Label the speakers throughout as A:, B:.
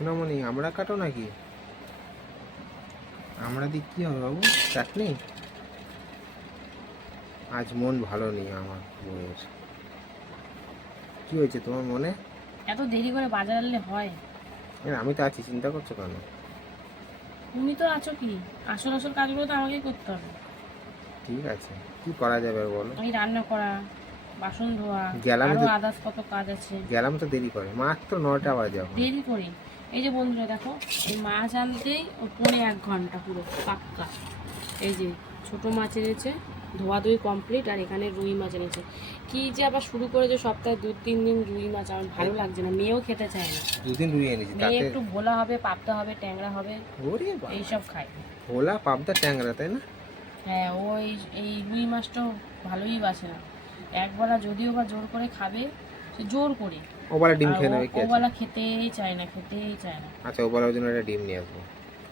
A: সোনামণি আমরা কাটো নাকি? আমরা দিক কি হবে বাবু? চাটনি? আজ মন ভালো নেই আমার বউয়ের। কি হয়েছে তোমার মনে?
B: এত দেরি করে বাজার আনলে হয়।
A: আমি তো আছি চিন্তা করছ কেন?
B: তুমি তো আছো কি? আসল আসল কাজগুলো তো আমাকেই করতে হবে।
A: ঠিক আছে কি করা যাবে বলো?
B: এই রান্না করা বাসন ধোয়া
A: গেলাম
B: আদার্স কত কাজ আছে।
A: গেলাম তো দেরি করে মাত্র নটা বাজে
B: দেরি করে। এই যে বন্ধুরা দেখো এই মাছ আনতেই ও পৌনে এক ঘণ্টা পুরো পাক্কা। এই যে ছোট মাছ এনেছে ধোয়া ধুই কমপ্লিট আর এখানে রুই মাছ এনেছে। কি যে আবার শুরু করেছে সপ্তাহে দু তিন দিন রুই মাছ আমার ভালো লাগছে না মেয়েও খেতে চায় না।
A: দুদিন রুই এনেছি
B: মেয়ে একটু ভোলা হবে পাবদা হবে ট্যাংরা হবে এইসব খায়।
A: ভোলা পাবদা ট্যাংরা তাই না?
B: হ্যাঁ ও এই এই রুই মাছটাও ভালোই বাসে না। একবেলা যদিও বা জোর করে খাবে সে জোর করে।
A: ওবেলা ডিম খেয়ে নেবে কি আছে?
B: ওবেলা খেতেই চায় না খেতেই চায় না।
A: আচ্ছা ওবেলার জন্য একটা ডিম নিয়ে আসব।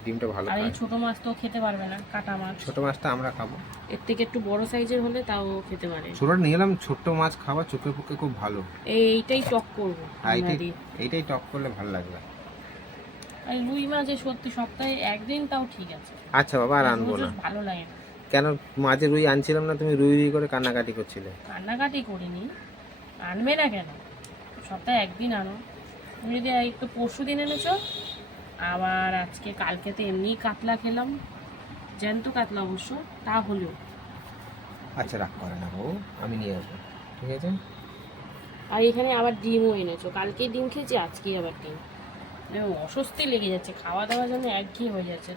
A: ডিমটা ভালো
B: আর এই ছোট মাছ তো খেতে পারবে না কাটা মাছ।
A: ছোট মাছটা আমরা খাব।
B: এর থেকে একটু বড় সাইজের হলে তাও খেতে পারে।
A: ছোটটা নিয়ে এলাম ছোট্ট মাছ খাওয়া চোখের পক্ষে খুব ভালো।
B: এইটাই টক করব।
A: এইটাই টক করলে ভালো লাগবে।
B: আর রুই মাছ সত্যি সপ্তাহে একদিন তাও ঠিক আছে।
A: আচ্ছা বাবা আর আনব না।
B: ভালো লাগে না।
A: কেন মাঝে রুই আনছিলাম না তুমি রুই রুই করে কান্নাকাটি করছিলে?
B: কান্নাকাটি করিনি। আনবে না কেন? সপ্তাহে একদিন আনো। তুমি যদি একটু পরশু দিন এনেছো আবার আজকে কালকে তো এমনি কাতলা খেলাম জ্যান্ত কাতলা অবশ্য তা হলেও।
A: আচ্ছা রাগ করে না বাবু আমি নিয়ে আসব ঠিক আছে?
B: আর এখানে আবার ডিমও এনেছো কালকে ডিম খেয়েছি আজকেই আবার ডিম। অস্বস্তি লেগে যাচ্ছে খাওয়া দাওয়ার জন্য একঘেয়ে হয়ে যাচ্ছে।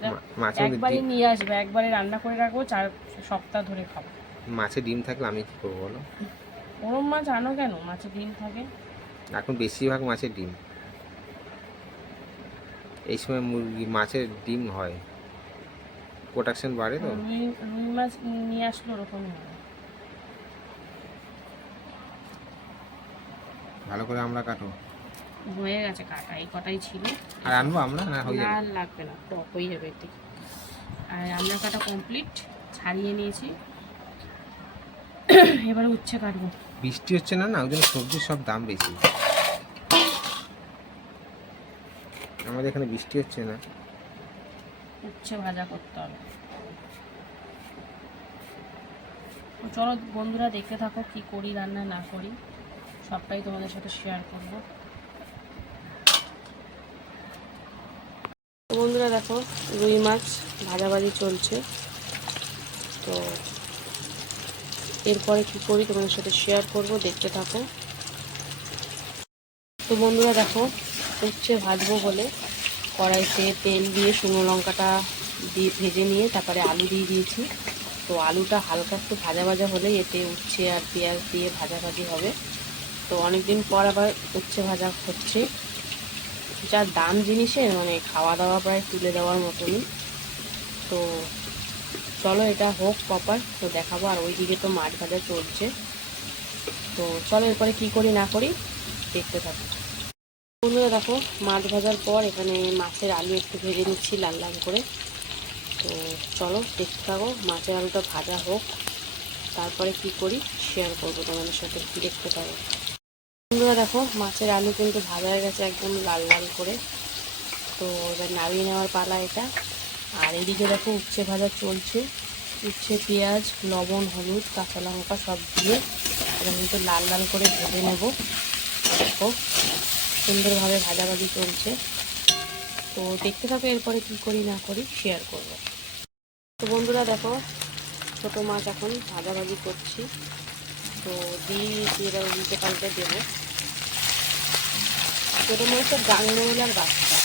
B: একবারই নিয়ে আসবে একবারে রান্না করে রাখব চার সপ্তাহ ধরে খাব।
A: মাছে ডিম থাকলে আমি কি করব বলো?
B: ওরম মাছ আনো কেন? মাছে ডিম থাকে।
A: এখন বেশিরভাগ মাছের ডিম। এই সময় মুরগি মাছের ডিম হয়। প্রোডাকশন বাড়ে তো?
B: রুই মাছ নিয়ে আসলে ওরকমই হবে
A: ভালো করে আমরা কাটো।
B: হয়ে গেছে কাটা এই কটাই ছিল।
A: আর আনব আমরা না হয়ে যাবে?
B: আর লাগবে না টক হয়ে যাবে থেকে। আর আমরা কাটা কমপ্লিট ছাড়িয়ে নিয়েছি। এবারে উচ্ছে কাটবো।
A: বৃষ্টি হচ্ছে না না ওই জন্য সবজির সব দাম বেশি। আমাদের এখানে বৃষ্টি হচ্ছে না।
B: উচ্ছে ভাজা করতে হবে। চলো বন্ধুরা দেখতে থাকো কি করি, রান্না না করি। সবটাই তোমাদের সাথে শেয়ার করব। বন্ধুরা দেখো, রুই মাছ ভাজাভাজি চলছে। তো এরপরে কি করি তোমাদের সাথে শেয়ার করব, দেখতে থাকো। তো বন্ধুরা দেখো উচ্ছে ভাজবো বলে। কড়াইতে তেল দিয়ে শুকনো লঙ্কাটা দিয়ে ভেজে নিয়ে তারপরে আলু দিয়ে দিয়েছি। তো আলুটা হালকা একটু ভাজা ভাজা হলে এতে উচ্ছে আর পেঁয়াজ দিয়ে ভাজা ভাজি হবে। তো অনেকদিন পর আবার উচ্ছে ভাজা হচ্ছে। যা দাম জিনিসের মানে খাওয়া দাওয়া প্রায় তুলে দেওয়ার মতনই। তো চলো এটা হোক প্রপার তো দেখাবো। আর ওইদিকে তো মাছ ভাজা চলছে। তো চলো এরপরে কি করি না করি, দেখতে থাকো। বন্ধুরা দেখো, মাছ ভাজার পর এখানে মাছের আলু একটু ভেজে নিচ্ছি লাল লাল করে। তো চলো দেখতে থাকো, মাছের আলুটা ভাজা হোক। তারপরে কি করি শেয়ার করব তোমাদের সাথে, দেখতে থাকো। বন্ধুরা দেখো, মাছের আলু কিন্তু ভাজা হয়ে গেছে একদম লাল লাল করে। তো এবার নামিয়ে নেওয়ার পালা এটা। আর এদিকে দেখো, উচ্ছে ভাজা চলছে। উচ্ছে, পেঁয়াজ, লবণ, হলুদ, কাঁচা লঙ্কা সব দিয়ে এটা কিন্তু লাল লাল করে ভেজে নেব। দেখো। সুন্দরভাবে ভাজাভাজি চলছে। তো দেখতে থাকো, এরপরে কি করি না করি শেয়ার করব। তো বন্ধুরা দেখো, ছোট মাছ এখন ভাজাভাজি করছি। তো দিয়ে এবার উল্টে পাল্টে দেবো। ছোটো মাছের গাংমহিলার বাচ্চা।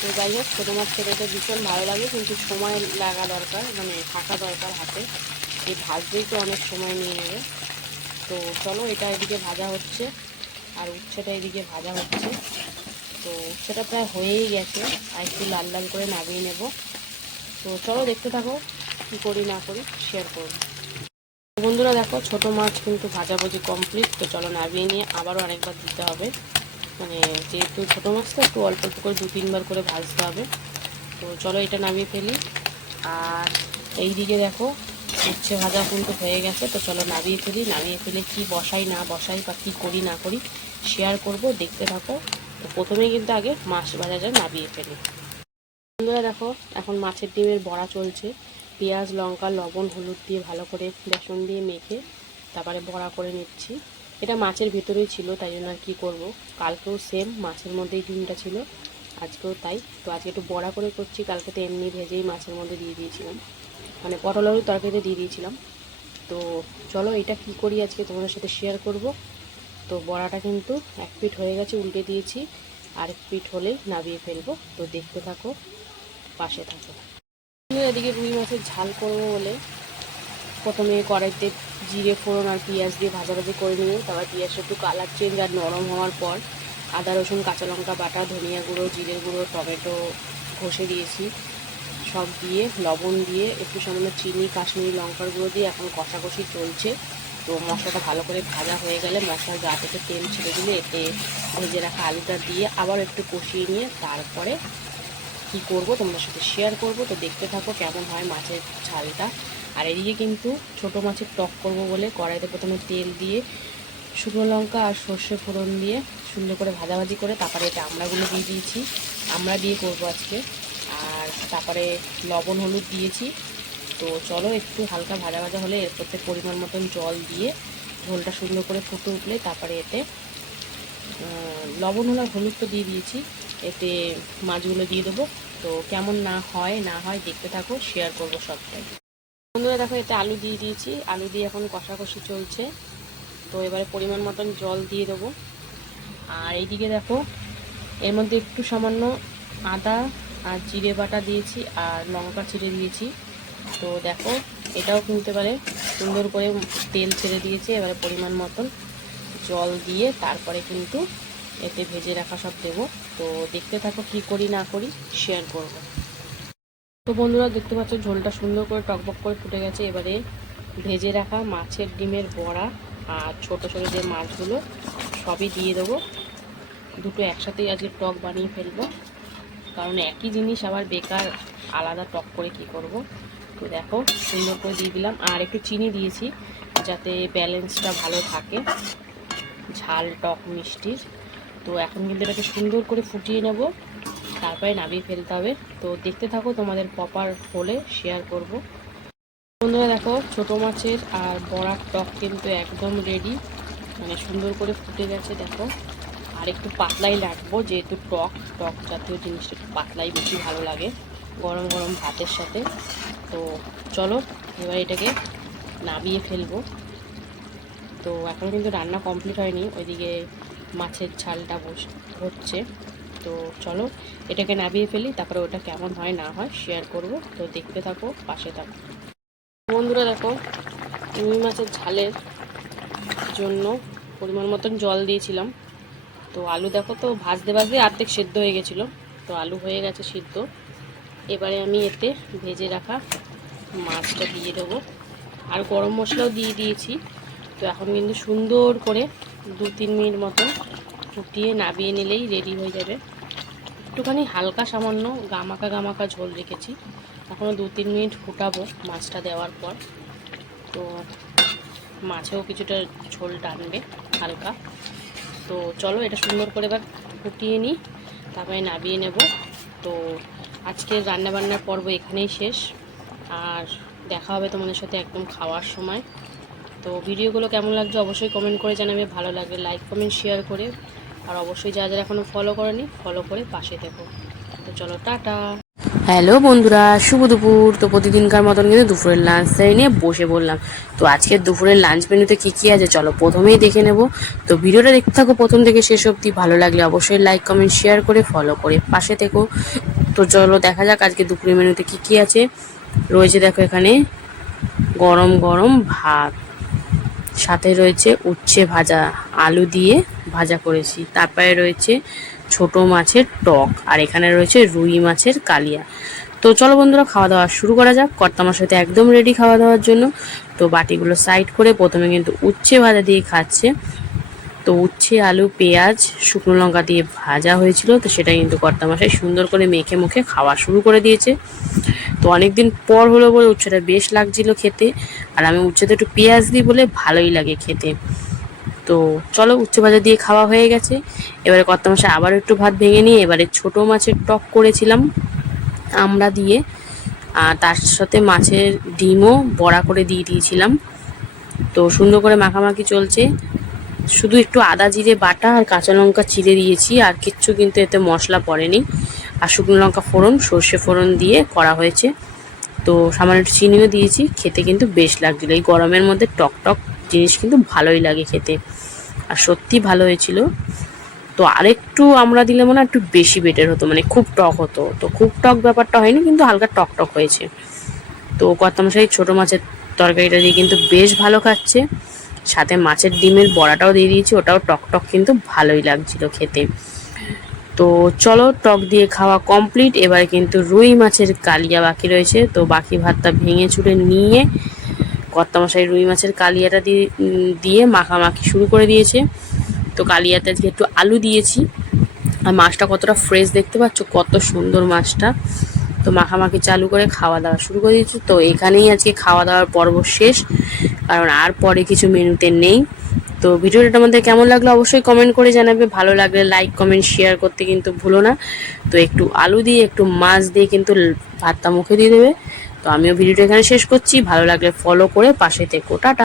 B: তো যাই হোক, ছোটো মাছ খেতে ভীষণ ভালো লাগে, কিন্তু সময় লাগা দরকার মানে থাকা দরকার হাতে। এই ভাজতেই তো অনেক সময় নিয়ে নেবে। তো চলো, এটা এদিকে ভাজা হচ্ছে। আর উচ্ছেটা এদিকে ভাজা হচ্ছে। তো উচ্ছেটা প্রায় হয়েই গেছে। আর একটু লাল লাল করে নামিয়ে নেব। তো চলো দেখতে থাকো কী করি না করি শেয়ার করব। বন্ধুরা দেখো, ছোট মাছ কিন্তু ভাজাভাজি কমপ্লিট তো চলো নামিয়ে নিয়ে আবারও আরেকবার দিতে হবে। মানে যেহেতু ছোটো মাছ তো একটু অল্প অল্প করে দু তিনবার করে ভাজতে হবে। তো চলো এটা নামিয়ে ফেলি। আর এই দিকে দেখো, উচ্ছে ভাজা কিন্তু হয়ে গেছে। তো চলো নামিয়ে ফেলি। নামিয়ে ফেলে কি বসাই না বসাই বা কী করি না করি শেয়ার করব, দেখতে থাকো। তো প্রথমেই কিন্তু আগে মাছ ভাজাটা নাবিয়ে ফেলি। বন্ধুরা দেখো, এখন মাছের ডিমের বড়া চলছে। পেঁয়াজ, লঙ্কা, লবণ, হলুদ দিয়ে ভালো করে বেসন দিয়ে মেখে তারপরে বড়া করে নিচ্ছি। এটা মাছের ভেতরেই ছিল, তাই জন্য আর কী করব? কালকেও সেম মাছের মধ্যেই ডিমটা ছিল। আজকেও তাই। তো আজকে একটু বড়া করে করছি, কালকে তো এমনি ভেজেই মাছের মধ্যে দিয়ে দিয়েছিলাম। মানে পটল আলুর তরকারিতে দিয়ে দিয়েছিলাম। তো চলো, এটা কি করি আজকে? তোমাদের সাথে শেয়ার করব। তো বড়াটা কিন্তু এক পিঠ হয়ে গেছে, উল্টে দিয়েছি। আরেক পিঠ হলেই নাবিয়ে ফেলব। তো দেখতে থাকো, পাশে থাকো। এদিকে রুই মাছের ঝাল করব বলে প্রথমে কড়াইতে জিরে, ফোড়ন আর পেঁয়াজ দিয়ে ভাজাভাজি করে নিয়ে, তারপর পেঁয়াজটা একটু কালার চেঞ্জ আর নরম হওয়ার পর আদা, রসুন, কাঁচা লঙ্কা বাটা, ধনিয়া গুঁড়ো, জিরের গুঁড়ো, টমেটো ঘষে দিয়েছি। সব দিয়ে লবণ দিয়ে একটু সামান্য চিনি, কাশ্মীরি লঙ্কার গুঁড়ো দিয়ে এখন কষাকষি চলছে। তো মশলাটা ভালো করে ভাজা হয়ে গেলে মশলার গা থেকে তেল ছেড়ে দিলে এতে ভেজে রাখা আলুটা দিয়ে আবার একটু কষিয়ে নিয়ে তারপরে কি করব তোমাদের সাথে শেয়ার করব। তো দেখতে থাকো কেমন হয় মাছের ঝালটা। আর এদিকে কিন্তু ছোট মাছের টক করব বলে কড়াইতে প্রথমে তেল দিয়ে শুকনো লঙ্কা আর সর্ষে ফোড়ন দিয়ে সুন্দর করে ভাজাভাজি করে তারপরে এটা আমড়াগুলো দিয়ে দিয়েছি। আমরা দিয়ে করব আজকে। আর তারপরে লবণ, হলুদ দিয়েছি। তো চলো একটু হালকা ভাজা ভাজা হলে এর করতে পরিমাণ মতন জল দিয়ে ঝোলটা সুন্দর করে ফুটে উঠলে তারপরে এতে লবণ হলো আর হলুদ তো দিয়ে দিয়েছি, এতে মাছগুলো দিয়ে দেবো। তো কেমন না হয় না হয় দেখতে থাকো শেয়ার করব সবটাই। বন্ধুরা দেখো, এতে আলু দিয়ে দিয়েছি। আলু দিয়ে এখন কষাকষি চলছে। তো এবারে পরিমাণ মতন জল দিয়ে দেবো। আর এইদিকে দেখো, এর মধ্যে একটু সামান্য আদা আর জিরে বাটা দিয়েছি আর লঙ্কা ছিঁড়ে দিয়েছি। তো দেখো, এটাও কিনতে পারে সুন্দর করে তেল ছেড়ে দিয়েছে, এবারে পরিমাণ মতন জল দিয়ে তারপরে কিন্তু এতে ভেজে রাখা সব দেবো। তো দেখতে থাকো কি করি না করি শেয়ার করব। তো বন্ধুরা, দেখতে পাচ্ছ ঝোলটা সুন্দর করে টকবক করে ফুটে গেছে। এবারে ভেজে রাখা মাছের ডিমের বড়া আর ছোট ছোট যে মাছগুলো, সবই দিয়ে দেবো। দুটো একসাথেই আজকে টক বানিয়ে ফেলব। কারণ একই জিনিস আবার বেকার, আলাদা টক করে কি করব? তো দেখো, সুন্দর করে দিয়ে দিলাম। আর একটু চিনি দিয়েছি, যাতে ব্যালেন্সটা ভালো থাকে। ঝাল, টক মিষ্টির তো এখন কিন্তু এটাকে সুন্দর করে ফুটিয়ে নেব। তারপরে নামিয়ে ফেলতে হবে। তো দেখতে থাকো, তোমাদের প্রপার হলে শেয়ার করব। বন্ধুরা দেখো, ছোট মাছের আর বড়ার টক কিন্তু একদম রেডি মানে সুন্দর করে ফুটে গেছে, দেখো। আর একটু পাতলাই লাগবো, যেহেতু টক টক জাতীয় জিনিসটা একটু পাতলাই বেশি ভালো লাগে, গরম গরম ভাতের সাথে। তো চলো, এবার এটাকে নামিয়ে ফেলব। তো এখন কিন্তু রান্না কমপ্লিট হয়নি, ওইদিকে মাছের ঝালটা বস, হচ্ছে। তো চলো, এটাকে নামিয়ে ফেলি, তারপরে ওটা কেমন হয় না হয় শেয়ার করব। তো দেখতে থাকো, পাশে থাকো। বন্ধুরা দেখো, রুই মাছের ঝালের জন্য পরিমাণ মতন জল দিয়েছিলাম। তো আলু দেখো তো, ভাজতে ভাজতে অর্ধেক সেদ্ধ হয়ে গেছিল। তো আলু হয়ে গেছে সিদ্ধ। এবারে আমি এতে ভেজে রাখা মাছটা দিয়ে দেবো। আর গরম মশলাও দিয়ে দিয়েছি। তো এখন কিন্তু সুন্দর করে দু তিন মিনিট মতো ফুটিয়ে নাবিয়ে নিলেই রেডি হয়ে যাবে। একটুখানি হালকা সামান্য গামাকা গামাকা ঝোল রেখেছি। এখনও দু তিন মিনিট ফুটাবো মাছটা দেওয়ার পর। তো মাছেও কিছুটা ঝোল টানবে হালকা। তো চলো এটা সুন্দর করে এবার ফুটিয়ে নিই। তারপরে নাবিয়ে নেব। তো আজকের রান্নাবান্নার পর্ব এখানেই শেষ। আর দেখা হবে তোমাদের সাথে একদম খাওয়ার সময়। তো ভিডিওগুলো কেমন লাগছে অবশ্যই কমেন্ট করে জানাবে। ভালো লাগলে লাইক কমেন্ট শেয়ার করে। আর অবশ্যই যারা যারা এখনও ফলো করেনি ফলো করে পাশে থেকো। তো চলো, টাটা। হ্যালো বন্ধুরা, শুভ দুপুর। তো প্রতিদিনকার মতন কিন্তু দুপুরের লাঞ্চ নিয়ে বসে বললাম তো আজকের দুপুরের লাঞ্চ মেনুতে কী কী আছে চলো প্রথমেই দেখে নেব। তো ভিডিওটা দেখতে থাকো প্রথম থেকে শেষ অবধি। ভালো লাগলে অবশ্যই লাইক কমেন্ট শেয়ার করে ফলো করে পাশে থেকো। তো চলো দেখা যাক আজকে দুপুরের মেনুতে কী কী আছে। রয়েছে দেখো এখানে গরম গরম ভাত। সাথে রয়েছে উচ্ছে ভাজা, আলু দিয়ে ভাজা করেছি। তারপরে রয়েছে ছোট মাছের টক, আর এখানে রয়েছে রুই মাছের কালিয়া। তো চলো বন্ধুরা, খাওয়া দাওয়া শুরু করা যাক। কর্তামার সাথে একদম রেডি খাওয়া দাওয়ার জন্য। তো বাটিগুলো সাইড করে প্রথমে কিন্তু উচ্ছে ভাজা দিয়ে খাচ্ছে। তো উচ্ছে, আলু, পেঁয়াজ, শুকনো লঙ্কা দিয়ে ভাজা হয়েছিল। তো সেটা কিন্তু কর্তামশাই সুন্দর করে মেখে মুখে খাওয়া শুরু করে দিয়েছে। তো অনেকদিন পর হলো বলে উচ্ছেটা বেশ লাগছিল খেতে। আর আমি উচ্ছেতে একটু পেঁয়াজ দিই বলে ভালোই লাগে খেতে। তো চলো উচ্চ ভাজা দিয়ে খাওয়া হয়ে গেছে। এবারে কত মাসে আবার একটু ভাত ভেঙে নিয়ে এবারে ছোট মাছের টক করেছিলাম আমরা দিয়ে। আর তার সাথে মাছের ডিমও বড়া করে দিয়ে দিয়েছিলাম। তো সুন্দর করে মাখামাখি চলছে। শুধু একটু আদা জিরে বাটা আর কাঁচা লঙ্কা চিড়ে দিয়েছি, আর কিচ্ছু কিন্তু এতে মশলা পড়েনি। আর শুকনো লঙ্কা ফোড়ন, সর্ষে ফোড়ন দিয়ে করা হয়েছে। তো সামান্য একটু চিনিও দিয়েছি, খেতে কিন্তু বেশ লাগছিল। এই গরমের মধ্যে টক টক জিনিস কিন্তু ভালোই লাগে খেতে। আর সত্যি ভালো হয়েছিল। তো আরেকটু আমরা দিলে মনে একটু বেশি বেটার হতো মানে খুব টক হতো। তো খুব টক ব্যাপারটা হয়নি, কিন্তু হালকা টক টক হয়েছে। তো কর্তামশাই ছোটো মাছের তরকারিটা দিয়ে কিন্তু বেশ ভালো খাচ্ছে। সাথে মাছের ডিমের বড়াটাও দিয়ে দিয়েছি, ওটাও টক টক কিন্তু ভালোই লাগছিল খেতে। তো চলো টক দিয়ে খাওয়া কমপ্লিট এবারে কিন্তু রুই মাছের কালিয়া বাকি রয়েছে, তো বাকি ভাতটা ভেঙে চুড়ে নিয়ে কর্তামশাই রুই মাছের কালিয়াটা দিয়ে দিয়ে মাখামাখি শুরু করে দিয়েছে। তো কালিয়াতে আজকে একটু আলু দিয়েছি, আর মাছটা কতটা ফ্রেশ দেখতে পাচ্ছ, কত সুন্দর মাছটা। তো মাখামাখি চালু করে খাওয়া দাওয়া শুরু করে দিয়েছি। তো এখানেই আজকে খাওয়া দাওয়ার পর্ব শেষ। কারণ আর পরে কিছু মেনুতে নেই। তো ভিডিওটা আমাদের কেমন লাগল অবশ্যই কমেন্ট করে জানাবে। ভালো লাগলে লাইক কমেন্ট শেয়ার করতে কিন্তু ভুলো না। তো একটু আলু দিয়ে, একটু মাছ দিয়ে কিন্তু ভাতটা মুখে দিয়ে দেবে। তো আমিও ভিডিওটা এখানে শেষ করছি। ভালো লাগলে ফলো করে পাশে থেকো। টাটা।